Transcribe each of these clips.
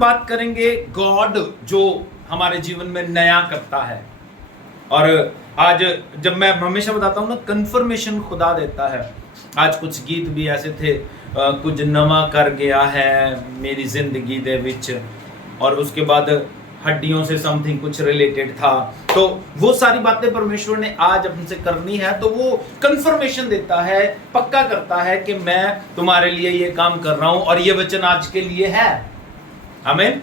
बात करेंगे गॉड जो हमारे जीवन में नया करता है। और आज जब मैं हमेशा बताता हूँ ना, कंफर्मेशन खुदा देता है। आज कुछ गीत भी ऐसे थे, कुछ नवा कर गया है मेरी जिंदगी दे विच, और उसके बाद हड्डियों से समथिंग कुछ रिलेटेड था। तो वो सारी बातें परमेश्वर ने आज हमसे करनी है, तो वो कंफर्मेशन देता है, पक्का करता है कि मैं तुम्हारे लिए ये काम कर रहा हूं और ये वचन आज के लिए है। आमीन।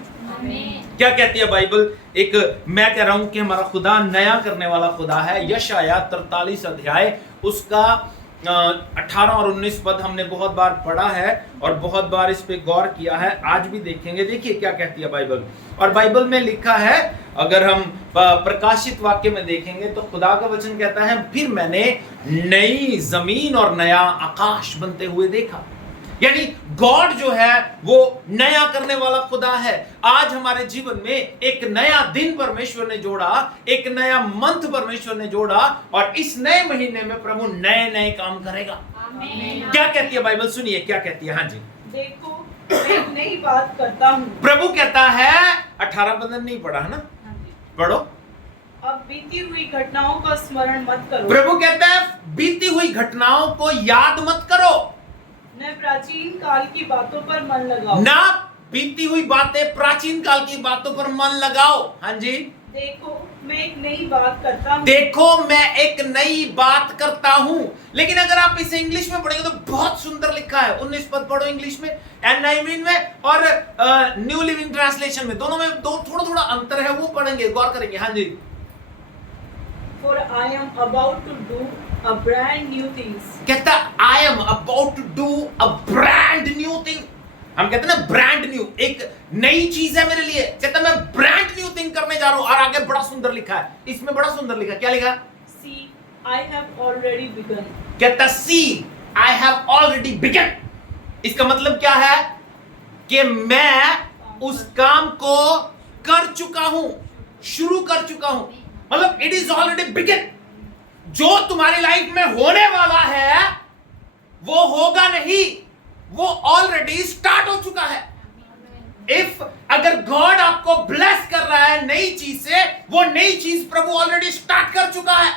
क्या कहती है बाइबल? एक मैं कह रहा हूं कि हमारा खुदा नया करने वाला खुदा है। यशाया 43 अध्याय उसका 18 और 19 पद हमने बहुत बार पढ़ा है और बहुत बार इस पे गौर किया है, आज भी देखेंगे। देखिए क्या कहती है बाइबल। और बाइबल में लिखा है, अगर हम प्रकाशित वाक्य में देखेंगे तो खुदा का वचन कहता है, फिर मैंने नई जमीन और नया आकाश बनते हुए देखा। यानी गॉड जो है वो नया करने वाला खुदा है। आज हमारे जीवन में एक नया दिन परमेश्वर ने जोड़ा, एक नया मंथ परमेश्वर ने जोड़ा, और इस नए महीने में प्रभु नए नए काम करेगा। क्या कहती है बाइबल? सुनिए क्या कहती है। हाँ जी, देखो मैं एक नई बात करता हूँ। प्रभु कहता है, 18 बंधन नहीं पढ़ा है ना, पढ़ो। अब बीती हुई घटनाओं का स्मरण मत करो। प्रभु कहता है बीती हुई घटनाओं को याद मत करो, न प्राचीन काल की बातों पर मन लगाओ। ना बीती हुई बातें, प्राचीन काल की बातों पर मन लगाओ। हाँ जी, देखो मैं एक नई बात करता हूँ। देखो मैं एक नई बात करता हूं। लेकिन अगर आप इसे इंग्लिश में पढ़ेंगे तो बहुत सुंदर लिखा है। 19 पद पढ़ो इंग्लिश में, NIV में और न्यू लिविंग ट्रांसलेशन में, दोनों में थोड़ा थोड़ा अंतर है, वो पढ़ेंगे, गौर करेंगे। हाँ जी, For I am about to do a brand new things. कहता I am about to do a brand new thing। हम कहते हैं ना ब्रांड न्यू, एक नई चीज है मेरे लिए। कहता मैं ब्रांड न्यू थिंग करने जा रहा हूं। और आगे बड़ा सुंदर लिखा है, इसमें बड़ा सुंदर लिखा है। क्या लिखा? See, I have already begun. कहता see, I have already begun। इसका मतलब क्या है? कि मैं उस काम को कर चुका हूं, शुरू कर चुका हूं। मतलब इट इज ऑलरेडी बिगिन। जो तुम्हारी लाइफ में होने वाला है वो होगा नहीं, वो ऑलरेडी स्टार्ट हो चुका है। इफ अगर गॉड आपको ब्लेस कर रहा है नई चीज से, वो नई चीज प्रभु ऑलरेडी स्टार्ट कर चुका है।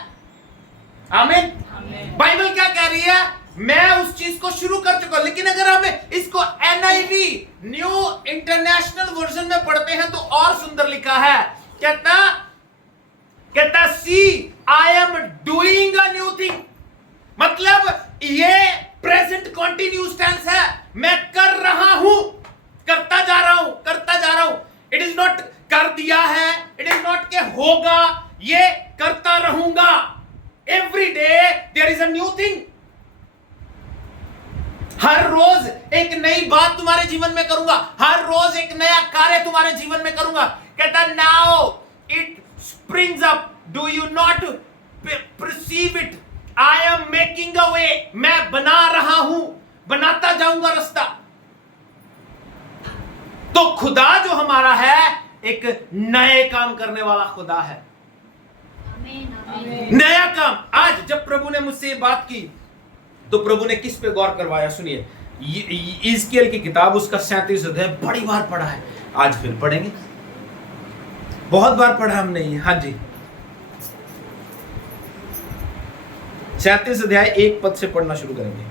आमीन। बाइबल क्या कह रही है? मैं उस चीज को शुरू कर चुका। लेकिन अगर हम इसको NIV न्यू इंटरनेशनल वर्जन में पढ़ते हैं तो और सुंदर लिखा है। कहता सी I am doing a new thing. मतलब ये प्रेजेंट कंटिन्यूअस टेंस है। मैं कर रहा हूं, करता जा रहा हूं, करता जा रहा हूं। इट इज नॉट कर दिया है, इट इज नॉट के होगा, ये करता रहूंगा। Every day there is a new thing. हर रोज एक नई बात तुम्हारे जीवन में करूंगा, हर रोज एक नया कार्य तुम्हारे जीवन में करूंगा। कहता now it springs up, do you not perceive it? I am making a way। मैं बना रहा हूं, बनाता जाऊंगा रास्ता। तो खुदा जो हमारा है एक नए काम करने वाला खुदा है। नया काम। आज जब प्रभु ने मुझसे ये बात की तो प्रभु ने किस पे गौर करवाया? सुनिए, इज़केल की किताब उसका 37 अध्याय बड़ी बार पढ़ा है, आज फिर पढ़ेंगे। बहुत बार पढ़ा हमने ये। हाँ जी, 37 अध्याय 1 पद से पढ़ना शुरू करेंगे।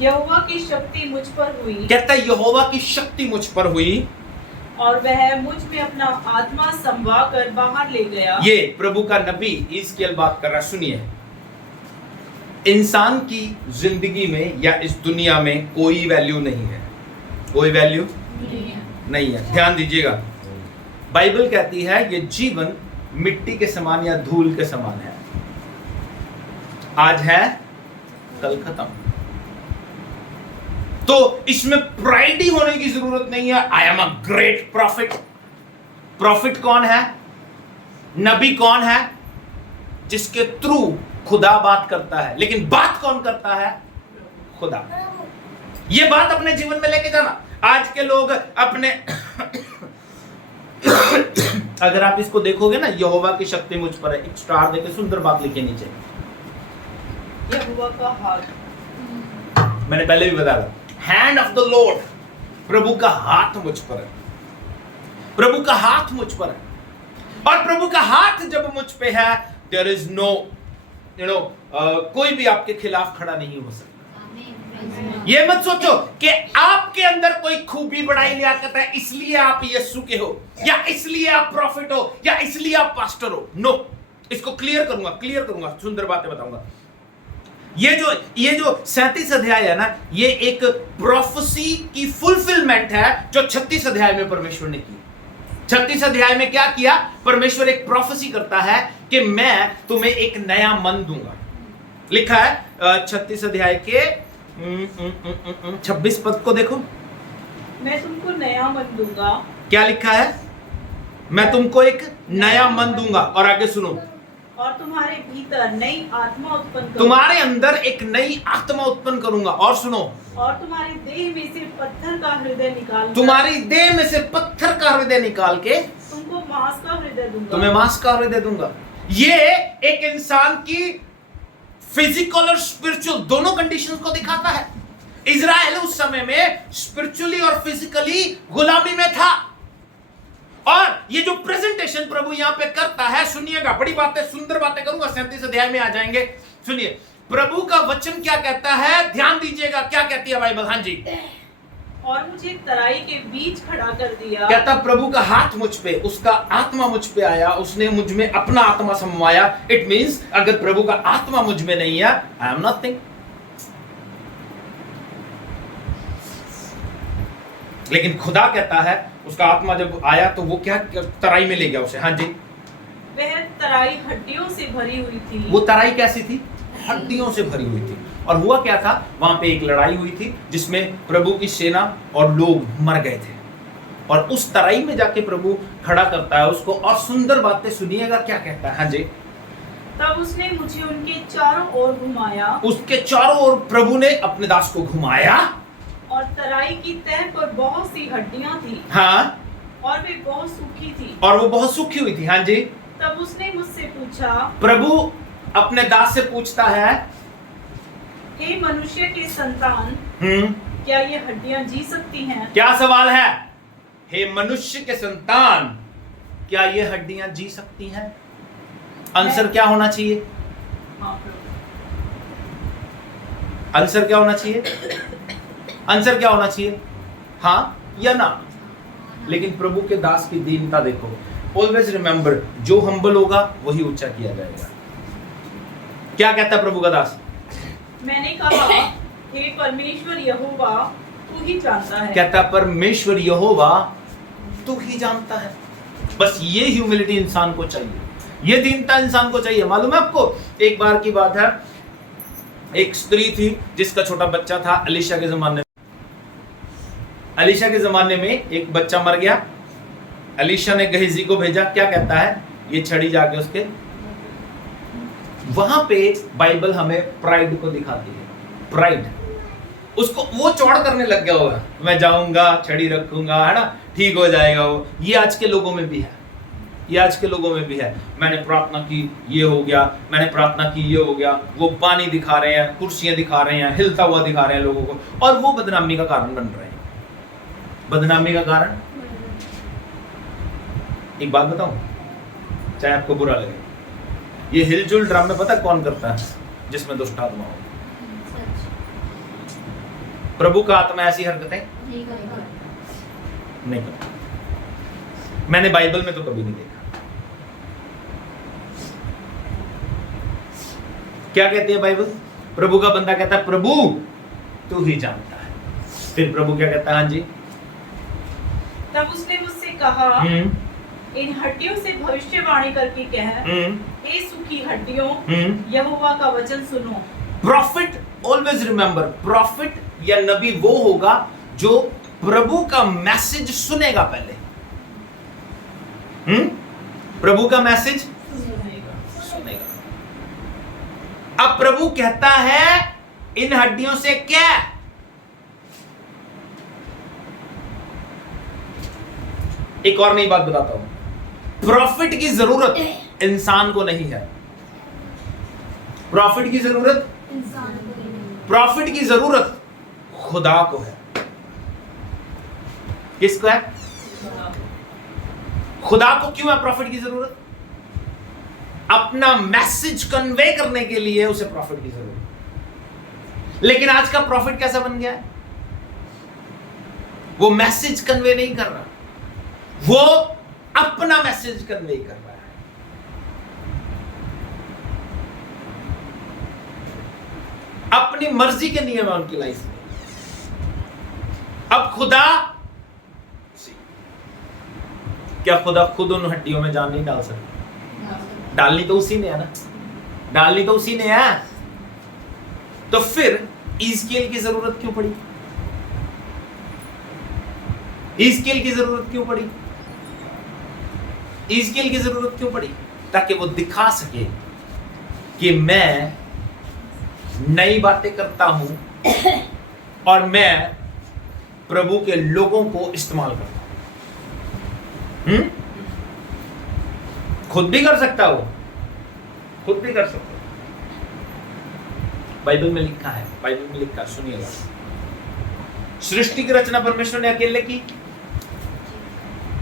यहोवा की शक्ति मुझ पर हुई। कहता है यहोवा की शक्ति मुझ पर हुई और वह मुझ में अपना आत्मा समवा कर बाहर ले गया। ये प्रभु का नबी इज़केल बात कर रहा है। सुनिए, इंसान की जिंदगी में या इस दुनिया में कोई वैल्यू नहीं है, कोई वैल्यू नहीं है। ध्यान दीजिएगा, बाइबल कहती है ये जीवन मिट्टी के समान या धूल के समान है। आज है, कल खत्म। तो इसमें प्राइडी होने की जरूरत नहीं है। I am a great profit. Profit कौन है? नबी कौन है? जिसके थ्रू खुदा बात करता है। लेकिन बात कौन करता है? खुदा। ये बात अपने जीवन में लेके जाना। आज के लोग अपने अगर आप इसको देखोगे ना, यहोवा की शक्ति मुझ पर है, एक स्टार देके सुंदर बात लिखे नीचे। यहोवा का हाथ। मैंने पहले भी बताया, हैंड ऑफ द लॉर्ड, प्रभु का हाथ मुझ पर है, प्रभु का हाथ मुझ पर है। और प्रभु का हाथ जब मुझ पे है, देयर इज नो कोई भी आपके खिलाफ खड़ा नहीं हो सकता। ये मत सोचो कि आपके अंदर कोई खूबी बड़ाई लियाकत है इसलिए आप यीशु के हो, या इसलिए आप प्रॉफिट हो, या इसलिए आप पास्टर हो। नो, इसको क्लियर करूंगा, सुंदर बातें बताऊंगा। ये जो 37 अध्याय है ना, ये एक प्रोफेसी की फुलफिलमेंट है जो 36 अध्याय में परमेश्वर ने की। 36 अध्याय में क्या किया? परमेश्वर एक प्रोफेसी करता है कि मैं तुम्हें एक नया मन दूंगा। लिखा है 36 अध्याय के 26 पद को देखो। मैं तुमको नया मन दूंगा। क्या लिखा है? मैं तुमको एक नया मन दूंगा। और आगे सुनो, और तुम्हारे भीतर नई आत्मा उत्पन्न करूंगा। तुम्हारे अंदर एक नई आत्मा उत्पन्न करूंगा। और सुनो, और तुम्हारी देह में से पत्थर का हृदय निकाल, तुम्हारी देह में से पत्थर का हृदय निकाल के तुमको मांस का हृदय दूंगा। तुम्हें मांस का हृदय दूंगा। ये एक इंसान की फिजिकल और स्पिरिचुअल दोनों कंडीशंस को दिखाता है। इजराइल उस समय में स्पिरिचुअली और फिजिकली गुलामी में था। और ये जो प्रेजेंटेशन प्रभु यहां पे करता है, सुनिएगा, बड़ी बातें, सुंदर बातें करूंगा, 37 अध्याय में आ जाएंगे। सुनिए प्रभु का वचन क्या कहता है, ध्यान दीजिएगा। क्या कहती है बाइबल? हाँ जी। और मुझे तराई के बीच खड़ा कर दिया। कहता प्रभु का हाथ मुझ पे, उसका आत्मा मुझ पे आया, उसने मुझ में अपना आत्मा समाया। इट मींस अगर प्रभु का आत्मा मुझ में नहीं है, आई एम नथिंग। लेकिन खुदा कहता है उसका आत्मा जब आया तो वो क्या तराई में ले गया उसे। हाँ जी। वह तराई हड्डियों से भरी हुई थी। वो तराई कैसी थी? हड्डियों से भरी हुई थी। और हुआ क्या था? वहां पे एक लड़ाई हुई थी जिसमें प्रभु की सेना और लोग मर गए थे। और उस तराई में जाके प्रभु खड़ा करता है उसको। और सुंदर बातें सुनिएगा क्या कहता है। हाँ जी। तब उसने मुझे उनके चारों ओर घुमाया। उसके चारों ओर प्रभु ने अपने दास को घुमाया। और तराई की तह पर बहुत सी हड्डियां थी। हाँ। और वे बहुत सूखी थी। और वो बहुत सूखी हुई थी। हाँ जी। तब उसने मुझसे पूछा, प्रभु अपने दास से पूछता है, हे मनुष्य के संतान, क्या ये हड्डियां जी सकती हैं? क्या सवाल है? हे मनुष्य के संतान, क्या ये हड्डियां जी सकती हैं? आंसर क्या होना चाहिए? हाँ प्रभु। आंसर क्या होना चाहिए? आंसर क्या होना चाहिए? हाँ या ना? लेकिन प्रभु के दास की दीनता देखो। ऑलवेज रिमेंबर, जो हम्बल होगा वही ऊंचा किया जाएगा। क्या कहता है प्रभु का दास? मैंने कहा, हे परमेश्वर यहोवा, तू ही जानता है। कहता परमेश्वर यहोवा तू ही जानता है। बस ये ह्यूमिलिटी इंसान को चाहिए, ये दीनता इंसान को चाहिए। मालूम है आपको, एक बार की बात है, एक स्त्री थी जिसका छोटा बच्चा था। अलीशा के जमाने में एक बच्चा मर गया। अलीशा ने गहेजी को भेजा। क्या कहता है? ये छड़ी जाके उसके, वहां पे बाइबल हमें प्राइड को दिखाती है। प्राइड, उसको वो चौड़ करने लग गया होगा, मैं जाऊंगा छड़ी रखूंगा, है ना, ठीक हो जाएगा वो। ये आज के लोगों में भी है, ये आज के लोगों में भी है। मैंने प्रार्थना की, ये हो गया, मैंने प्रार्थना की, ये हो गया। वो पानी दिखा रहे हैं, कुर्सियां दिखा रहे हैं, हिलता हुआ दिखा रहे हैं लोगों को, और वो बदनामी का कारण बन रहे हैं। बदनामी का कारण, एक बात बताऊं, चाहे आपको बुरा लगे, ये हिलजुल ड्रामे पता कौन करता है? जिसमें दुष्ट आत्मा हो। प्रभु का आत्मा ऐसी हरकतें नहीं करता। मैंने बाइबल में तो कभी नहीं देखा। क्या कहती है बाइबल? प्रभु का बंदा कहता है, प्रभु तू ही जानता है। फिर प्रभु क्या कहता है? हाँ जी। तब उसने मुझसे कहा, इन हड्डियों से भविष्यवाणी करके कह, हे सूखी हड्डियों, यहोवा का वचन सुनो। प्रॉफिट, ऑलवेज रिमेंबर, प्रॉफिट या नबी वो होगा जो प्रभु का मैसेज सुनेगा पहले। प्रभु का मैसेज सुनेगा। अब प्रभु कहता है इन हड्डियों से क्या? एक और नई बात बताता हूं। प्रॉफिट की जरूरत इंसान को नहीं है। प्रॉफिट की जरूरत प्रॉफिट की जरूरत खुदा को है। किसको है? खुदा को क्यों है प्रॉफिट की जरूरत? अपना मैसेज कन्वे करने के लिए उसे प्रॉफिट की जरूरत। लेकिन आज का प्रॉफिट कैसा बन गया है? वो मैसेज कन्वे नहीं कर रहा, वो अपना मैसेज कन्वे कर रहा है। अपनी मर्जी के नियम है उनकी लाइफ में। अब खुदा, क्या खुदा खुद उन हड्डियों में जान नहीं डाल सकता? डालनी तो उसी ने है ना, डालनी तो उसी ने है। तो फिर ईजकेल की जरूरत क्यों पड़ी? ईजकेल की जरूरत क्यों पड़ी? ईजकेल की जरूरत क्यों पड़ी? ताकि वो दिखा सके कि मैं नई बातें करता हूं और मैं प्रभु के लोगों को इस्तेमाल करता हूं। खुद भी कर सकता हो, खुद भी कर सकता हो। बाइबल में लिखा है, बाइबल में लिखा, सुनिएगा। सृष्टि की रचना परमेश्वर ने अकेले की?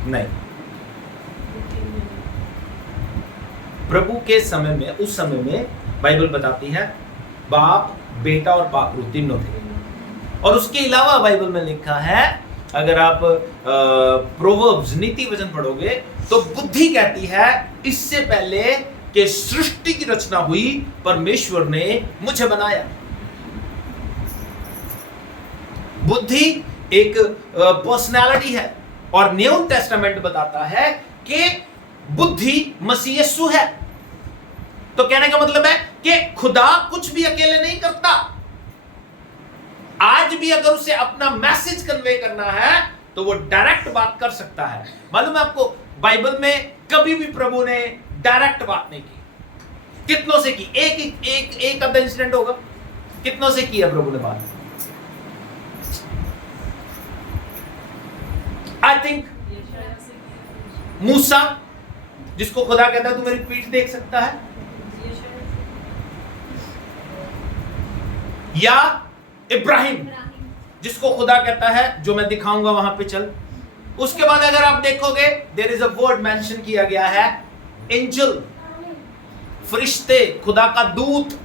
नहीं। प्रभु के समय में, उस समय में बाइबल बताती है बाप, बेटा और पाखरू तीनों थे। और उसके अलावा बाइबल में लिखा है, अगर आप प्रोवर्ब्स नीति वचन पढ़ोगे तो बुद्धि कहती है इससे पहले कि सृष्टि की रचना हुई परमेश्वर ने मुझे बनाया। बुद्धि एक पर्सनालिटी है और न्यू टेस्टामेंट बताता है कि बुद्धि मसीह यीशु है। तो कहने का मतलब है कि खुदा कुछ भी अकेले नहीं करता। आज भी अगर उसे अपना मैसेज कन्वे करना है तो वो डायरेक्ट बात कर सकता है। मालूम है आपको, बाइबल में कभी भी प्रभु ने डायरेक्ट बात नहीं की। कितनों से की? एक आधा इंसिडेंट होगा, कितनों से किया प्रभु ने बात? आई थिंक मूसा, जिसको खुदा कहता है तू मेरी पीठ देख सकता है, या इब्राहिम, जिसको खुदा कहता है जो मैं दिखाऊंगा वहां पे चल। उसके बाद अगर आप देखोगे there is a word mention किया गया है, एंजल, फरिश्ते, खुदा का दूत,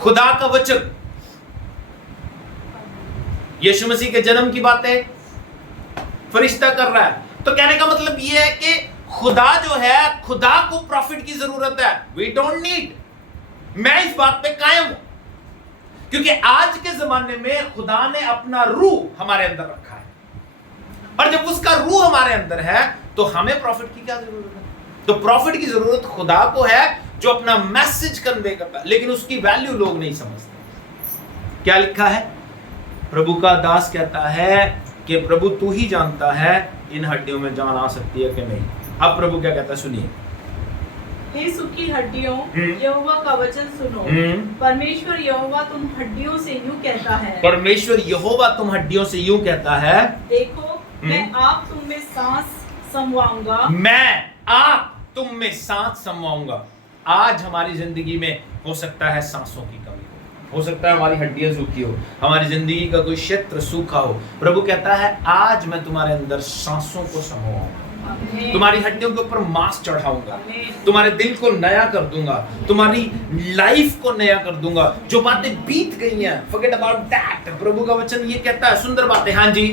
खुदा का वचन। यीशु मसीह के जन्म की बातें फरिश्ता कर रहा है। तो कहने का मतलब यह है कि खुदा जो है, खुदा को प्रॉफिट की जरूरत है। We don't need. मैं इस बात पे कायम हूं क्योंकि आज के जमाने में खुदा ने अपना रूह हमारे अंदर रखा है, और जब उसका रूह हमारे अंदर है तो हमें प्रॉफिट की क्या जरूरत है? तो प्रॉफिट की जरूरत खुदा को है जो अपना मैसेज कन्वे करता है, लेकिन उसकी वैल्यू लोग नहीं समझते। क्या लिखा है? प्रभु का दास कहता है कि प्रभु तू ही जानता है इन हड्डियों में जान आ सकती है कि नहीं। अब प्रभु क्या कहता है, सुनिए। हे सूखी हड्डियों, यहोवा का वचन सुनो। परमेश्वर यहोवा तुम हड्डियों से यूं कहता है, परमेश्वर यहोवा तुम हड्डियों से यूं कहता है, देखो मैं आप तुम में सांस समवाऊंगा। मैं आप तुम में सांस समवाऊंगा। आज हमारी जिंदगी में हो सकता है सांसों की कमी हो सकता है हमारी हड्डियां सूखी हो, हमारी जिंदगी का कोई क्षेत्र सूखा हो। प्रभु कहता है आज मैं तुम्हारे अंदर सांसों को समवाऊंगा, तुम्हारी हड्डियों के ऊपर मांस चढ़ाऊंगा, तुम्हारे दिल को नया कर दूंगा, तुम्हारी लाइफ को नया कर दूंगा। जो बातें बीत गई हैं, फॉरगेट अबाउट दैट। प्रभु का वचन ये कहता है, सुंदर बातें। हाँ जी,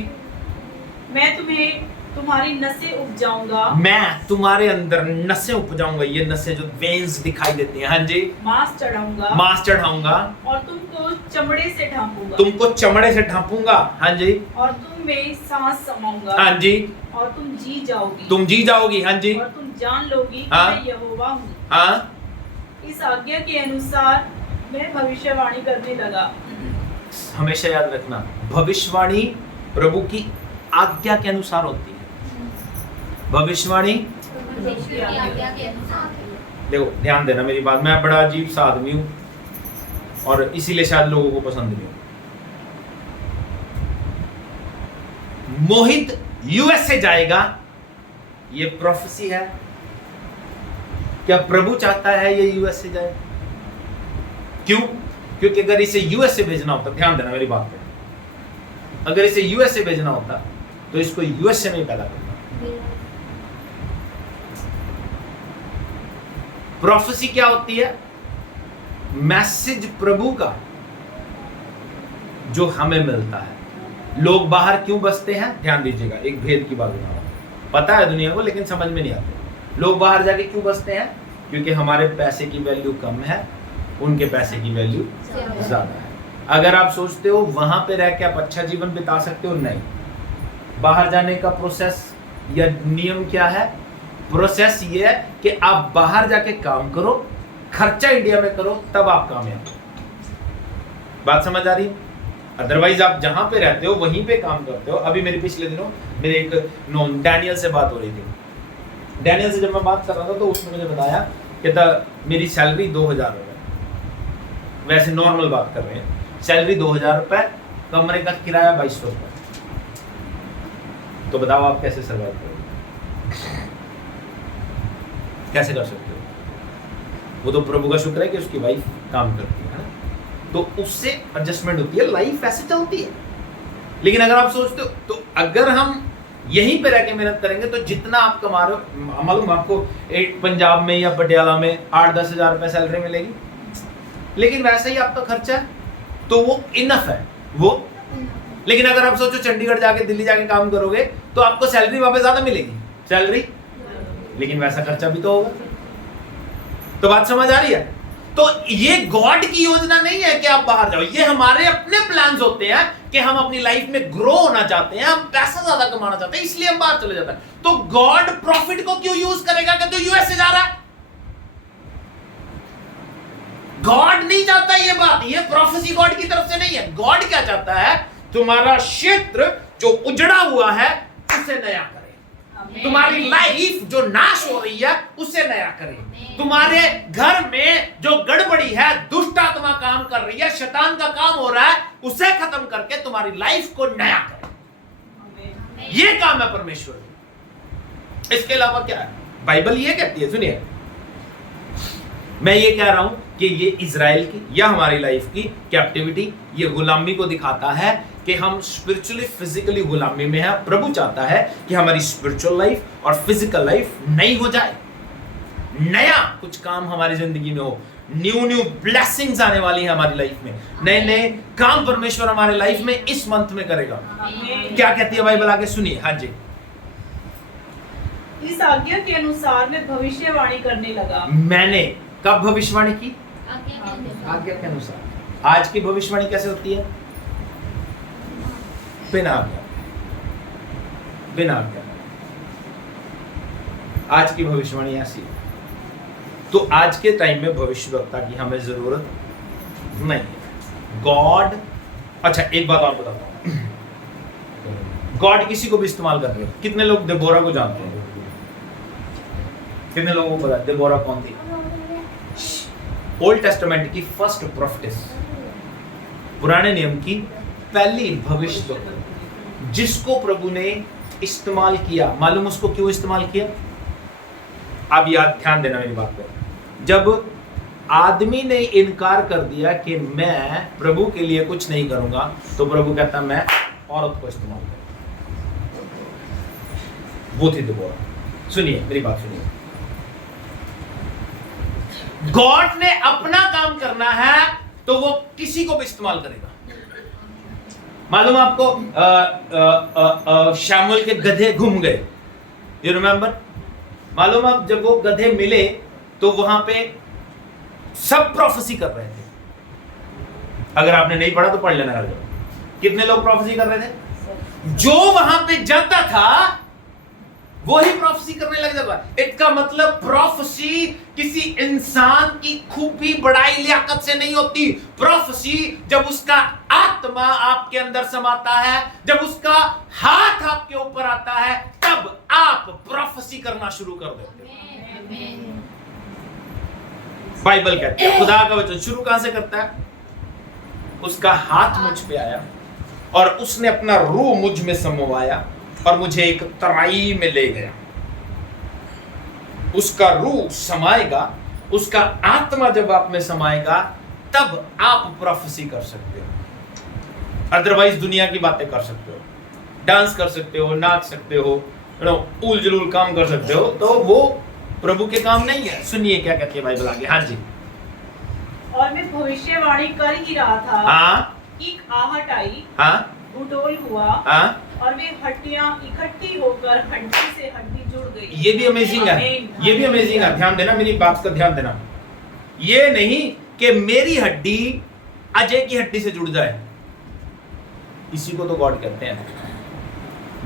मैं तुम्हें तुम्हारी नसें उपजाऊंगा, मैं तुम्हारे अंदर नसें उपजाऊंगा। ये नसें जो वेन्स दिखाई देती हैं, हाँ जी, मांस चढ़ाऊंगा, मांस चढ़ाऊंगा, और तुमको चमड़े से ढांपूंगा, तुमको चमड़े से ढांपूंगा, हाँ जी, और तुम में सांस समाऊंगा, हाँ जी, और तुम जी जाओगी, तुम जी जाओगी, हाँ जी, और तुम जान लोगी कि हाँ? मैं यहोवा हूँ। हाँ, इस आज्ञा के अनुसार मैं भविष्यवाणी करने लगा। हमेशा याद रखना, भविष्यवाणी प्रभु की आज्ञा के अनुसार होती है। भविष्यवाणी, देखो ध्यान देना मेरी बात, मैं बड़ा अजीब सा आदमी हूं और इसीलिए शायद लोगों को पसंद नहीं हो। मोहित यूएसए जाएगा, ये प्रोफेसी है। क्या प्रभु चाहता है ये यूएसए जाए? क्यों? क्योंकि अगर इसे यूएसए भेजना होता, ध्यान देना मेरी बात पे, अगर इसे यूएसए भेजना होता तो इसको यूएसए में ही पैदा करता। प्रोफेसी क्या होती है? मैसेज प्रभु का जो हमें मिलता है। लोग बाहर क्यों बसते हैं? ध्यान दीजिएगा, एक भेद की बात बता रहा हूं, पता है दुनिया को लेकिन समझ में नहीं आते। लोग बाहर जाके क्यों बसते हैं? क्योंकि हमारे पैसे की वैल्यू कम है, उनके पैसे की वैल्यू ज्यादा है। अगर आप सोचते हो वहां पे रह के आप अच्छा जीवन बिता सकते हो, नहीं। बाहर जाने का प्रोसेस या नियम क्या है? प्रोसेस ये है कि आप बाहर जाके काम करो, खर्चा इंडिया में करो, तब आप कामयाब हो। बात समझ आ रही है? अदरवाइज आप जहां पे रहते हो वहीं पे काम करते हो। अभी मेरे पिछले दिनों मेरे एक नॉन डैनियल से बात हो रही थी। डैनियल से जब मैं बात कर रहा था तो उसने मुझे बताया कि मेरी सैलरी 2000 रुपए, वैसे नॉर्मल बात कर रहे हैं, सैलरी 2000 रुपए, कमरे का किराया 2200 रुपए। तो बताओ आप कैसे सर्वाइव करोगे? कैसे कर सकते हो? वो तो प्रभु का शुक्र है कि उसकी वाइफ काम करती है ना, तो उससे एडजस्टमेंट होती है, लाइफ ऐसे चलती है। लेकिन अगर आप सोचते हो तो अगर हम यहीं पे रह के मेहनत करेंगे तो जितना आप कमा रहे हो, मालूम आपको एक पंजाब में या पटियाला में 8-10 हजार रुपए सैलरी मिलेगी, लेकिन वैसे ही आपका खर्चा है तो वो इनफ है वो। लेकिन अगर आप सोचो चंडीगढ़ जाके दिल्ली जाके काम करोगे तो आपको सैलरी वहां पे ज्यादा मिलेगी, सैलरी, लेकिन वैसा खर्चा भी तो होगा। तो बात समझ आ रही है? तो ये गॉड की योजना नहीं है कि आप बाहर जाओ, ये हमारे अपने प्लान्स होते हैं कि हम अपनी लाइफ में ग्रो होना चाहते हैं, हम पैसा ज्यादा कमाना चाहते हैं, इसलिए हम बाहर चले जाते हैं। तो गॉड प्रॉफिट को क्यों यूज करेगा कि तू यूएसए जा रहा है? गॉड नहीं चाहता ये बात, ये प्रोफेसी गॉड की तरफ से नहीं है। गॉड क्या चाहता है? तुम्हारा क्षेत्र जो उजड़ा हुआ है उसे नया करे, तुम्हारी लाइफ जो नाश हो रही है उसे नया करे, तुम्हारे घर में जो गड़बड़ी है, दुष्ट आत्मा काम कर रही है, शैतान का काम हो रहा है, उसे खत्म करके तुम्हारी लाइफ को नया करे। ये काम है परमेश्वर का। इसके अलावा क्या है? बाइबल ये कहती है, सुनिए, मैं ये कह रहा हूं कि ये इजराइल की या हमारी लाइफ की कैप्टिविटी, ये गुलामी को दिखाता है कि हम स्पिरिचुअली फिजिकली गुलामी में हैं। प्रभु चाहता है कि हमारी स्पिरिचुअल लाइफ और फिजिकल लाइफ नई हो जाए, नया कुछ काम हमारी जिंदगी में हो, न्यू ब्लेसिंग्स आने वाली है हमारी लाइफ में, नए नए काम परमेश्वर हमारे लाइफ में इस मंथ में करेगा। क्या कहती है बाइबल आगे सुनिए। हाँ जी, इस आज्ञा के अनुसार मैं भविष्यवाणी करने लगा। मैंने कब भविष्यवाणी की? आज्ञा के अनुसार। आज की भविष्यवाणी कैसे होती है? बिना आज्ञा, बिना आज्ञा। आज की भविष्यवाणी ऐसी है। तो आज के टाइम में भविष्यवक्ता की हमें जरूरत नहीं है। गॉड, अच्छा एक बात और बताता हूं, गॉड किसी को भी इस्तेमाल कर रहे हैं। कितने लोग देबोरा को जानते हैं? कितने लोगों को पता है देबोरा कौन थी? ओल्ड टेस्टामेंट की फर्स्ट प्रोफेटिस, पुराने नियम की पहली भविष्यवक्ता, जिसको प्रभु ने इस्तेमाल किया। मालूम उसको क्यों इस्तेमाल किया? अब याद ध्यान देना मेरी बात पर। जब आदमी ने इनकार कर दिया कि मैं प्रभु के लिए कुछ नहीं करूंगा, तो प्रभु कहता मैं औरत को इस्तेमाल करूंगा। वो थी देबोरा। सुनिए मेरी बात सुनिए, गॉड ने अपना काम करना है तो वो किसी को भी इस्तेमाल करेगा। मालूम आपको शमूएल के गधे घूम गए, यू रिमेंबर? मालूम आप जब वो गधे मिले तो वहां पे सब प्रोफेसी कर रहे थे। अगर आपने नहीं पढ़ा तो पढ़ लेना घर जाओ। कितने लोग प्रोफेसी कर रहे थे? जो वहां पे जाता था वो ही प्रोफेसी करने लग जाता। इसका मतलब प्रोफेसी किसी इंसान की खूबी बड़ाई लियाकत से नहीं होती। प्रोफेसी जब उसका आत्मा आपके अंदर समाता है, जब उसका हाथ आपके ऊपर आता है, तब आप प्रोफेसी करना शुरू कर देते हो। बाइबल कहती है, खुदा का वचन शुरू कहां से करता है? उसका हाथ मुझ पे आया और उसने अपना रूह मुझ में समवाया और मुझे एक तराई में ले गया। उसका रूह समाएगा, उसका आत्मा जब आप में समाएगा तब आप प्रोफेसी कर सकते हो। अदरवाइज दुनिया की बातें कर सकते हो, डांस कर सकते हो, नाच सकते हो, उल जलूल काम कर सकते हो, तो वो प्रभु के काम नहीं है। सुनिए क्या कहती है बाइबल आगे। हाँ जी। और मैं भविष्यवाणी कर ही रहा था हाँ कि आहट आई, हाँ भूडोल हुआ, हाँ, और वे हड्डियां इकट्ठी होकर हड्डी से हड्डी जुड़ गई। ये भी अमेजिंग है, ये भी अमेजिंग है। ध्यान देना, मेरी बात का ध्यान देना। ये नहीं कि मेरी हड्डी अजय की हड्डी से जुड़ जाए, इसी को तो गॉड कहते हैं।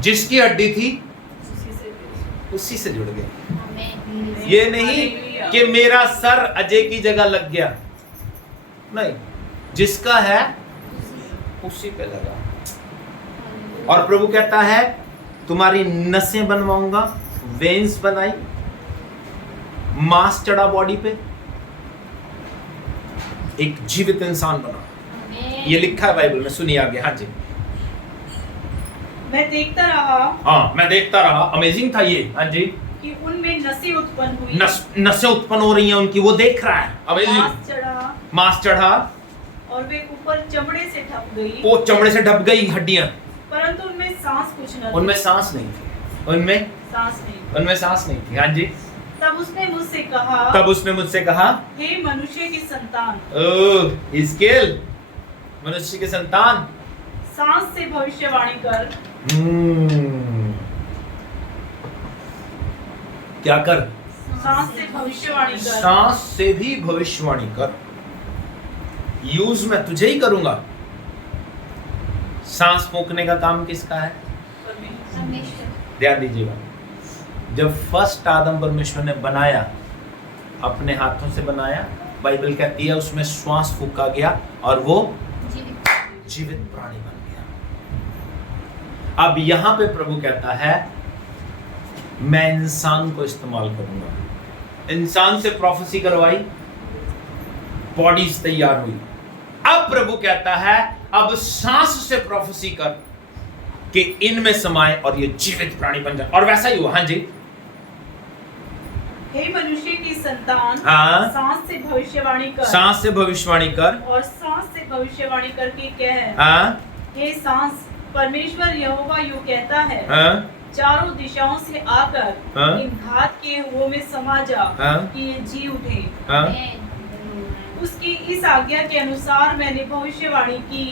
जिसकी हड्डी थी उसी से जुड़ गए। ये नहीं कि मेरा सर अजय की जगह लग गया, नहीं, जिसका है उसी पे लगा। और प्रभु कहता है तुम्हारी नसें बनवाऊंगा, वेन्स बनाई, मांस चढ़ा बॉडी पे, एक जीवित इंसान बना। ये लिखा है बाइबल में, सुनिए आगे। हाँ जी। मैं देखता रहा, हाँ मैं देखता रहा, अमेजिंग था ये। हाँ जी। कि उनमें नसें उत्पन्न हुई, नसें उत्पन्न हो रही हैं उनकी, वो देख रहा है, अमेजिंग। मांस चढ़ा और वे ऊपर चमड़े से ढक गई, वो चमड़े से ढक गई हड्डियां, परंतु उनमें सांस कुछ न थी। उनमें सांस नहीं थी, उनमें सांस नहीं थी। हाँ जी। तब उसने मुझसे कहा, हे मनुष्य की संतान, हिजकेल, मनुष्य के संतान, सांस से भविष्यवाणी कर। क्या कर? सांस से भविष्यवाणी कर। सांस से भी भविष्यवाणी कर। यूज मैं तुझे ही करूंगा। सांस फूंकने का काम किसका है? ध्यान दीजिएगा, जब फर्स्ट आदम परमेश्वर ने बनाया, अपने हाथों से बनाया, बाइबल कहती है उसमें श्वास फूंका गया और वो जीवित प्राणी बन गया। अब यहां पे प्रभु कहता है मैं इंसान को इस्तेमाल करूंगा। इंसान से प्रोफेसी करवाई, बॉडीज तैयार हुई। अब प्रभु कहता है अब सांस से प्रोफेसी कर कि इनमें समाए और ये जीवित प्राणी बन जाए। और वैसा ही हुआ। हाँ जी। हे मनुष्य की संतान, हाँ, सांस से भविष्यवाणी कर। सांस से भविष्यवाणी कर। और सांस से भविष्यवाणी करके कह, हाँ, हे सांस, परमेश्वर यहोवा यूं कहता है, हाँ, चारों दिशाओं से आकर हाँ, इन घात के हुओं में समा जा, हाँ, कि ये जी उठे। हाँ, उसकी इस आज्ञा के अनुसार मैंने भविष्यवाणी की,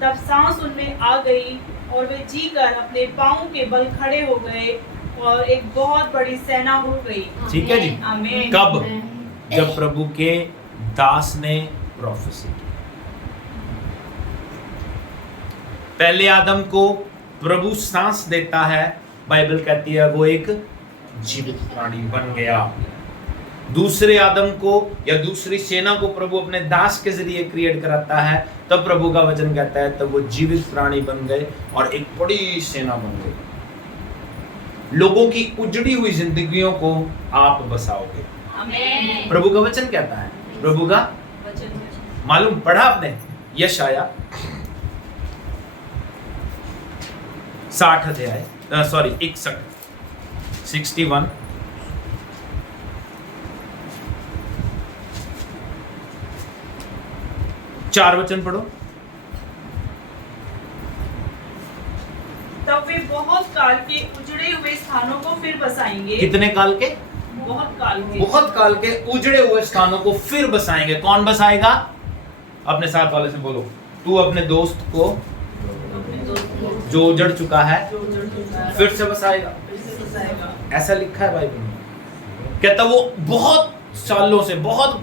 तब सांस उनमें आ गई और वे जी कर अपने पांवों के बल खड़े हो गए और एक बहुत बड़ी सेना हो गई। ठीक है जी। आमीन। कब? जब प्रभु के दास ने प्रोफेसी की। पहले आदम को प्रभु सांस देता है, बाइबल कहती है वो एक जीवित प्राणी बन गया। दूसरे आदम को या दूसरी सेना को प्रभु अपने दास के जरिए क्रिएट कराता है, तब प्रभु का वचन कहता है तब वो जीवित प्राणी बन गए और एक बड़ी सेना बन गई। लोगों की उजड़ी हुई जिंदगियों को आप बसाओगे। आमीन। प्रभु का वचन कहता है, प्रभु का वचन मालूम पढ़ा आपने? यशाया 60 अध्याय, सॉरी 61 4 वचन पढ़ो। तब वे बहुत काल के उजड़े हुए स्थानों को फिर बसाएंगे। कितने काल के? बहुत काल के। बहुत काल के उजड़े हुए स्थानों को फिर बसाएंगे। कौन बसाएगा? अपने साथ वाले से बोलो, तू अपने दोस्त को जो उजड़ चुका है फिर से बसाएगा। ऐसा लिखा है बाइबल में। कहता वो बहुत सालों से, बहुत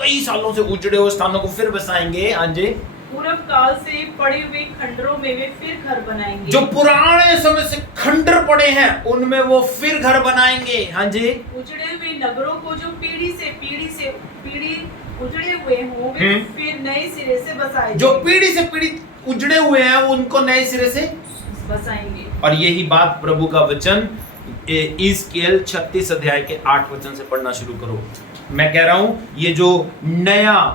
कई सालों से उजड़े हुए स्थानों को फिर बसाएंगे। हाँ जी। पूर्व काल से पड़े हुए खंडरों में वे फिर घर बनाएंगे। जो पुराने समय से खंडर पड़े हैं उनमें वो फिर घर बनाएंगे। हाँ जी। उजड़े हुए नगरों को जो पीढ़ी से पीढ़ी उजड़े हुए हों वे फिर नए सिरे से बसाएंगे। जो पीढ़ी से पीढ़ी उजड़े हुए हैं उनको नए सिरे से बसाएंगे। और यही बात प्रभु का वचन इज़केल 36 अध्याय के 8 वचन से पढ़ना शुरू करो। मैं कह रहा हूं ये जो नया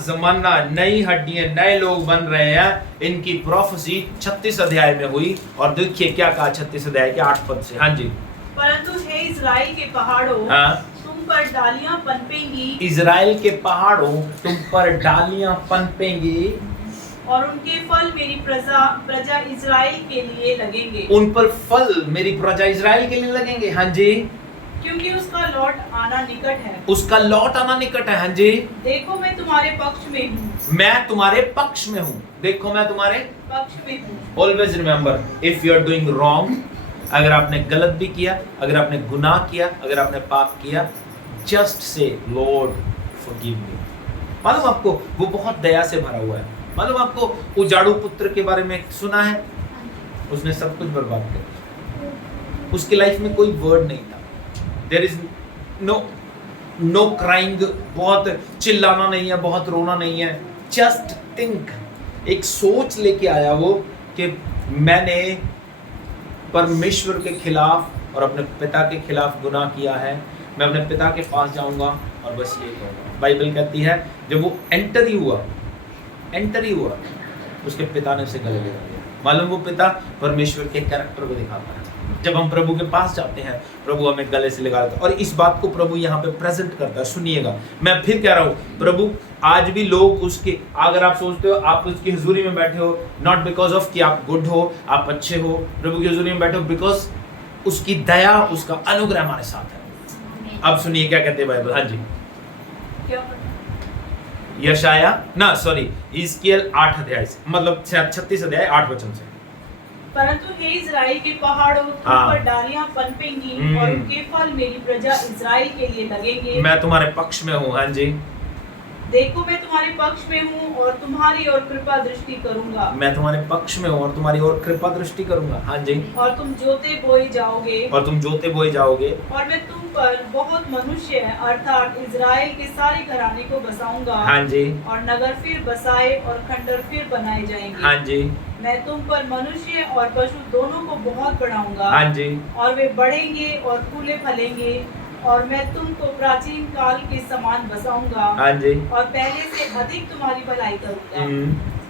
जमाना, नई हड्डियां, नए लोग बन रहे हैं, इनकी प्रोफेसी 36 अध्याय में हुई। और देखिए क्या कहा 36 अध्याय के 8 पद से। हाँ जी। परंतु हे इस्राएल के पहाड़ों, हाँ, तुम पर डालियां पनपेंगी इजराइल के पहाड़ों तुम पर डालियां पनपेंगी, और उनके फल मेरी प्रजा इजराइल के लिए लगेंगे। उन पर फल मेरी प्रजा इजराइल के लिए लगेंगे। हाँ जी, क्योंकि उसका लौट आना निकट है। उसका लौट आना निकट है। हाँ जी, देखो मैं तुम्हारे पक्ष में हूँ, मैं तुम्हारे पक्ष में हूँ। देखो मैं तुम्हारे पक्ष में हूँ। Always remember, if you are doing wrong, अगर आपने गलत भी किया, अगर आपने गुनाह किया, अगर आपने पाप किया, just say Lord forgive me. मालूम आपको वो बहुत दया से भरा हुआ है। मालूम आपको उजाड़ू पुत्र के बारे में सुना है? उसने सब कुछ बर्बाद कर दिया, उसकी लाइफ में कोई वर्ड नहीं था। देयर इज नो क्राइंग, बहुत चिल्लाना नहीं है, बहुत रोना नहीं है। जस्ट थिंक, एक सोच लेके आया वो कि मैंने परमेश्वर के खिलाफ और अपने पिता के खिलाफ गुनाह किया है, मैं अपने पिता के पास जाऊंगा और बस ये कहूँगा। बाइबल कहती है जब वो एंटर ही हुआ उसके पिता ने उसे गले लगा दिया। मालूम वो पिता परमेश्वर के कैरेक्टर को दिखाता है। जब हम प्रभु के पास जाते हैं, प्रभु हमें गले से लगा देता है, और इस बात को प्रभु यहाँ पे प्रेजेंट करता है। सुनिएगा, मैं फिर कह रहा हूँ, प्रभु आज भी लोग उसके, अगर आप सोचते हो आप उसकी हुजूरी में बैठे हो, नॉट बिकॉज ऑफ कि आप गुड हो, आप अच्छे हो, प्रभु की हुजूरी में बैठे हो बिकॉज उसकी दया, उसका अनुग्रह हमारे साथ है। अब सुनिए क्या कहते हैं बाइबल। हाँ जी, यशाया ना सॉरी हिजकिय्याह 8 अध्याय से, मतलब 36 अध्याय 8 वचन से। परंतु हे इजराइल के पहाड़ों, तुम पर डालियां पनपेंगी और उनके फल मेरी प्रजा इजराइल के लिए लगेंगे। मैं तुम्हारे पक्ष में हूँ। हाँ जी, देखो मैं तुम्हारे पक्ष में हूँ और तुम्हारी ओर कृपा दृष्टि करूंगा। मैं तुम्हारे पक्ष में हूँ और तुम्हारी ओर कृपा दृष्टि करूंगा। हाँ जी, और तुम जोते बोए जाओगे, और मैं तुम पर बहुत मनुष्य अर्थात इजराइल के सारे घराने को बसाऊंगा। हाँ जी, और नगर फिर बसाए और खंडर फिर बनाए जाएंगे। हाँ जी, मैं तुम पर मनुष्य और पशु दोनों को बहुत बढ़ाऊंगा। हाँ जी, और वे बढ़ेंगे और फूले फलेंगे, और मैं तुमको प्राचीन काल के समान बसाऊंगा। हाँ जी, और पहले से अधिक तुम्हारी भलाई करूंगा।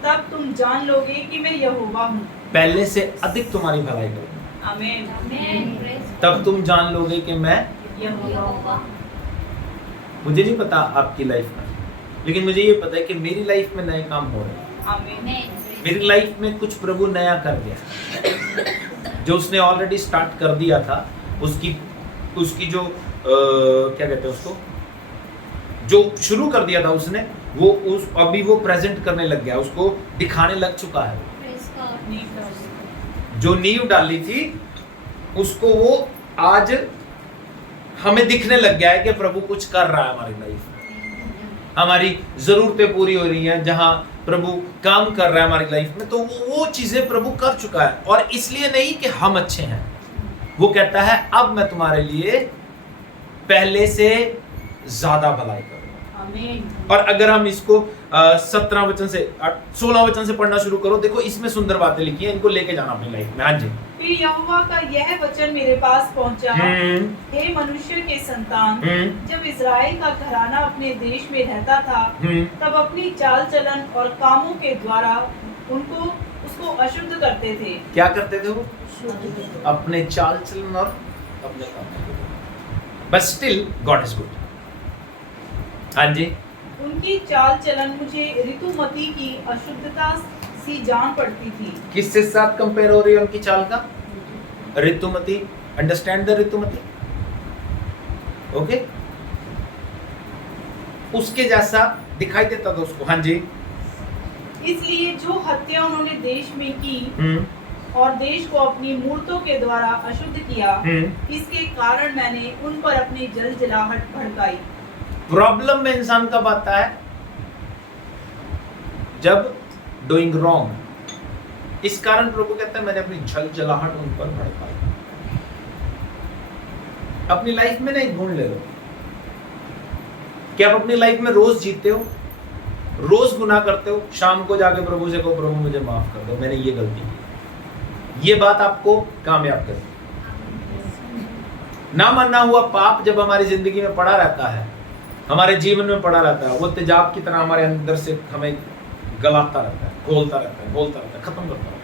तब तुम जान लोगे कि मैं यहोवा हूँ। पहले से अधिक तुम्हारी भलाई करूंगा। आमीन। तब तुम जान लोगे कि मैं यहोवा। मुझे नहीं पता आपकी लाइफ में, लेकिन मुझे ये पता है कि मेरी लाइफ में नए काम हो रहे हैं। आमीन। मेरी लाइफ में कुछ प्रभु नया कर दिया, जो उसने ऑलरेडी स्टार्ट कर दिया था। उसकी जो क्या कहते हैं उसको, जो शुरू कर दिया था उसने, वो अभी वो प्रेजेंट करने लग गया, उसको दिखाने लग चुका है। जो नींव डाली थी उसको वो आज हमें दिखने लग गया है कि प्रभु कुछ कर रहा है हमारी लाइफ में। हमारी जरूरतें पूरी हो रही हैं, जहां प्रभु काम कर रहा है हमारी लाइफ में, तो वो चीजें प्रभु कर चुका है। और इसलिए नहीं कि हम अच्छे हैं, वो कहता है अब मैं तुम्हारे लिए पहले से ज्यादा भलाई करूंगा। आमीन। और अगर हम इसको 17 वचन से 16 वचन से पढ़ना शुरू करो, देखो इसमें सुंदर बातें लिखी हैं, इनको लेके जाना अपनी लाइफ में। हाँ जी, फिर यहोवा का यह वचन मेरे पास पहुंचा, हे मनुष्य के संतान, जब इजराइल का घराना अपने देश में रहता था, तब अपनी चाल चलन और कामों के द्वारा उसको अशुद्ध करते थे। क्या करते थे वो? अपने चाल चलन और अपने काम। But still God is good. हाँ जी, उनकी चाल चलन मुझे ऋतुमती की अशुद्धता सी जान पड़ती थी। किससे साथ कंपेयर हो रही है उनकी चाल का? ऋतुमती। अंडरस्टैंड द ऋतुमती। ओके, उसके जैसा दिखाई देता था उसको। हाँ जी, इसलिए जो हत्या उन्होंने देश में की और देश को अपनी मूर्तों के द्वारा अशुद्ध किया, इसके कारण मैंने उन पर अपनी जलजलाहट भड़काई। प्रॉब्लम में इंसान कब आता है? जब डूइंग रॉन्ग। इस कारण प्रभु कहता है मैंने अपनी जलजलाहट उन पर भड़काई। अपनी लाइफ में नहीं ढूंढ ले लो। क्या आप अपनी लाइफ में रोज जीते हो, रोज गुनाह करते हो, शाम को जाके प्रभु से कहो प्रभु मुझे माफ कर दो, मैंने ये गलती की। ये बात आपको कामयाब करेगी। ना मानना हुआ पाप जब हमारी जिंदगी में पड़ा रहता है, हमारे जीवन में पड़ा रहता है, वो तेजाब की तरह हमारे अंदर से हमें गलाता रहता है, घोलता रहता है, खत्म करता रहता है।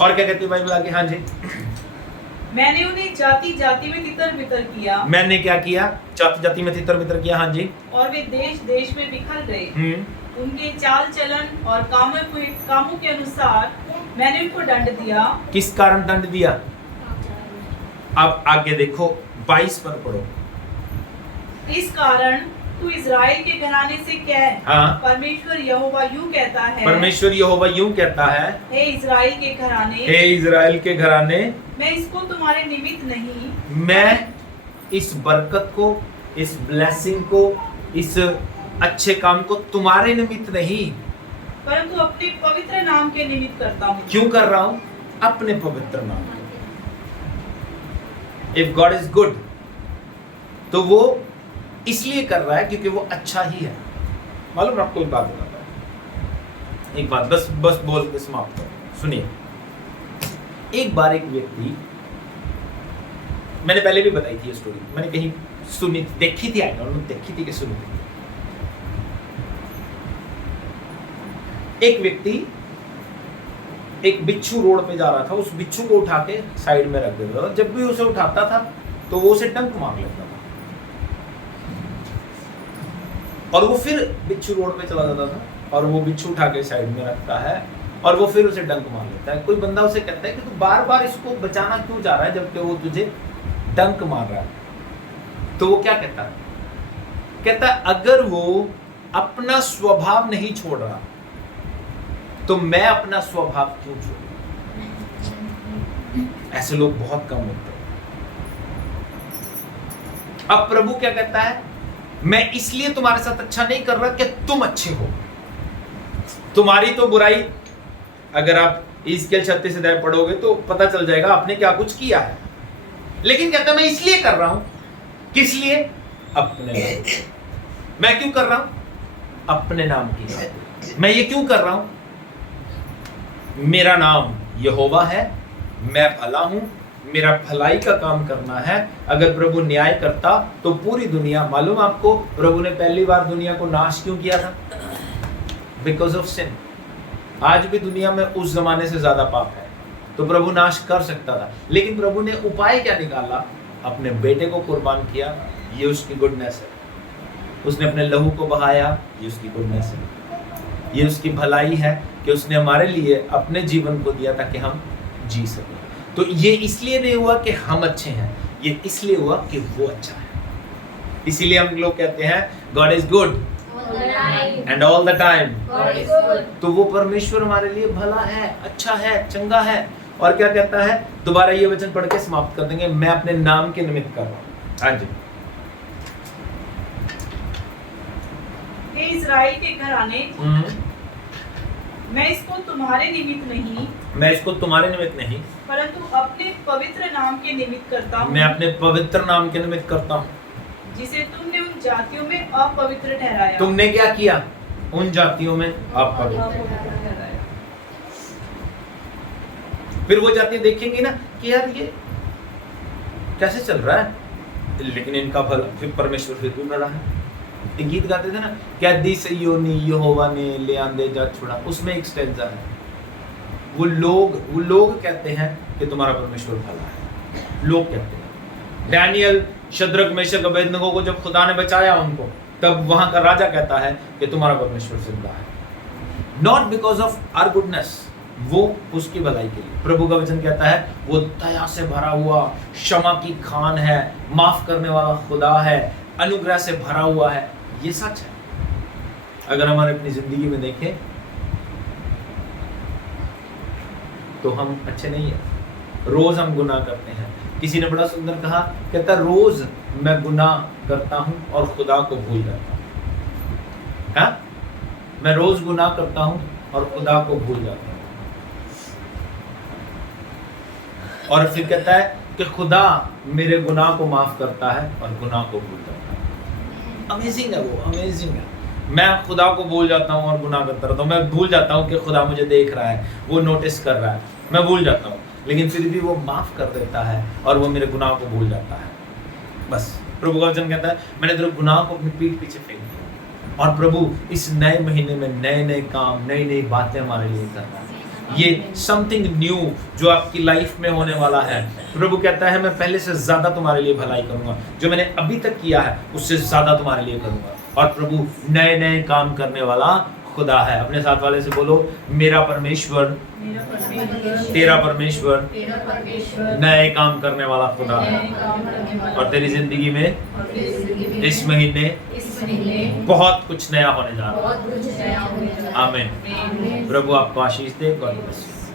और क्या कहती है बाइबल आगे? हाँ जी, मैंने उन्हें जाति जाति में तितर बितर किया मैंने क्या किया? जाति जाति में तितर बितर किया। हाँ जी। और वे देश देश में बिखर गए। उनके चाल चलन और कामों के अनुसार मैंने उनको दंड दिया। किस कारण दंड दिया? अब आगे देखो 22 पर पढ़ो। इस कारण तू इज़राइल के घराने से कह, हाँ। परमेश्वर यहोवा यूं कहता है, परमेश्वर यहोवा यूं कहता है, हे इज़राइल के घराने, हे इज़राइल के घराने, मैं इसको तुम्हारे निमित्त नहीं, मैं इस बरकत को, इस ब्लेसिंग को, इस अच्छे काम को तुम्हारे निमित्त नहीं, परंतु अपने पवित्र नाम के निमित्त करता हूँ। क्यों कर रहा हूं? अपने पवित्र नाम के। इफ गॉड इज गुड, तो वो इसलिए कर रहा है क्योंकि वो अच्छा ही है। मालूम आपको एक बात बताता हूं, एक बात बस बोल के समाप्त करो। सुनिए, एक बार एक व्यक्ति, मैंने पहले भी बताई थी ये स्टोरी, मैंने कहीं सुनी, देखी थी, देखी थी कि सुनी थी। एक व्यक्ति एक बिच्छू रोड पे जा रहा था, उस बिच्छू को उठा के साइड में रख देता था। जब भी उसे उठाता था तो वो उसे डंक मार लेता था, और वो फिर बिच्छू रोड पे चला जाता था, और वो बिच्छू उठा के साइड में रखता है, और वो फिर उसे डंक मार लेता है। कोई बंदा उसे कहता है कि तू बार बार इसको बचाना क्यों जा रहा है जबकि वो तुझे डंक मार रहा है? तो वो क्या कहता है? कहता है अगर वो अपना स्वभाव नहीं छोड़ रहा तो मैं अपना स्वभाव क्यों छोड़ूं? ऐसे लोग बहुत कम होते हैं। अब प्रभु क्या कहता है? मैं इसलिए तुम्हारे साथ अच्छा नहीं कर रहा कि तुम अच्छे हो। तुम्हारी तो बुराई, अगर आप हिजकिय्याह 36 अध्याय पढ़ोगे तो पता चल जाएगा आपने क्या कुछ किया है। लेकिन कहता है मैं इसलिए कर रहा हूं। किस लिए? अपने नाम। मैं क्यों कर रहा हूं? अपने नाम की। मैं ये क्यों कर रहा हूं? मेरा नाम यहोवा है, मैं भला हूं, मेरा भलाई का काम करना है। अगर प्रभु न्याय करता तो पूरी दुनिया, मालूम आपको प्रभु ने पहली बार दुनिया को नाश क्यों किया था? Because of sin. आज भी दुनिया में उस जमाने से ज्यादा पाप है, तो प्रभु नाश कर सकता था, लेकिन प्रभु ने उपाय क्या निकाला? अपने बेटे को कुर्बान किया। ये उसकी गुडनेस है। उसने अपने लहू को बहाया, ये उसकी गुडनेस है। ये उसकी भलाई है कि उसने हमारे लिए अपने जीवन को दिया ताकि हम जी सकें। तो ये इसलिए नहीं हुआ कि हम अच्छे हैं, ये इसलिए हुआ कि वो अच्छा है। इसीलिए हम लोग कहते हैं God is good and all the time. तो वो परमेश्वर हमारे लिए भला है, अच्छा है, चंगा है। और क्या कहता है? दोबारा ये वचन पढ़ के समाप्त कर देंगे। मैं अपने नाम के निमित्त कर रहा हूं। हाँ जी। हे इज़राइल के घराने, मैं इसको तुम्हारे निमित्त नहीं, मैं इसको तुम्हारे निमित्त नहीं, परंतु अपने पवित्र नाम के निमित्त करता हूँ। मैं अपने पवित्र नाम के निमित्त करता हूँ, जिसे तुमने उन जातियों में अपवित्र ठहराया। तुमने क्या किया? उन जातियों में अपवित्र। अपवित्र ठहराया। फिर वो जाति देखेंगी ना कि यार ये कैसे चल रहा है, लेकिन इनका भला, फिर परमेश्वर फिर भी बड़ा है। एक गीत गाते थे ना, क्या दी सयोनी यहोवा ने ले आंदे जा छुड़ा, उसमें एक स्टेंजा है। वो लोग कहते हैं कि तुम्हारा परमेश्वर भला है। लोग कहते हैं। डैनियल, शद्रक, मेशक, अबेदनगो को जब खुदा ने बचाया उनको, तब वहां का राजा कहता है कि तुम्हारा परमेश्वर जिंदा है। Not because of our goodness, वो उसकी भलाई के लिए। प्रभु का वचन कहता है वो दया से भरा हुआ, क्षमा की खान है, माफ करने वाला खुदा है, अनुग्रह से भरा हुआ है। ये सच है। अगर हमारे अपनी जिंदगी में देखें तो हम अच्छे नहीं है। रोज हम गुनाह करते हैं। किसी ने बड़ा सुंदर कहा, कहता रोज मैं गुनाह करता हूं और खुदा को भूल जाता हूं। हाँ? मैं रोज गुनाह करता हूं और खुदा को भूल जाता हूं। और फिर कहता है कि खुदा मेरे गुनाह को माफ करता है और गुनाह को भूल जाता है। अमेजिंग है वो, अमेजिंग है। मैं खुदा को भूल जाता हूँ और गुनाह करता रहता हूँ। मैं भूल जाता हूँ कि खुदा मुझे देख रहा है, वो नोटिस कर रहा है। मैं भूल जाता हूँ, लेकिन फिर भी वो माफ कर देता है और वो मेरे गुनाह को भूल जाता है। बस प्रभु का वचन कहता है मैंने तेरे गुनाह को अपनी पीठ पीछे फेंक दिया। और प्रभु इस नए महीने में नए नए काम, नई नई बातें हमारे लिए कर रहा है। ये समथिंग न्यू जो आपकी लाइफ में होने वाला है। प्रभु कहता है मैं पहले से ज्यादा तुम्हारे लिए भलाई करूंगा, जो मैंने अभी तक किया है उससे ज्यादा तुम्हारे लिए करूंगा। और प्रभु नए नए काम करने वाला खुदा है। अपने साथ वाले से बोलो, मेरा परमेश्वर, तेरा परमेश्वर नए काम करने वाला खुदा है। और तेरी जिंदगी में इस महीने बहुत कुछ नया होने जा रहा है। आमीन। प्रभु आपको आशीष दे। God bless you.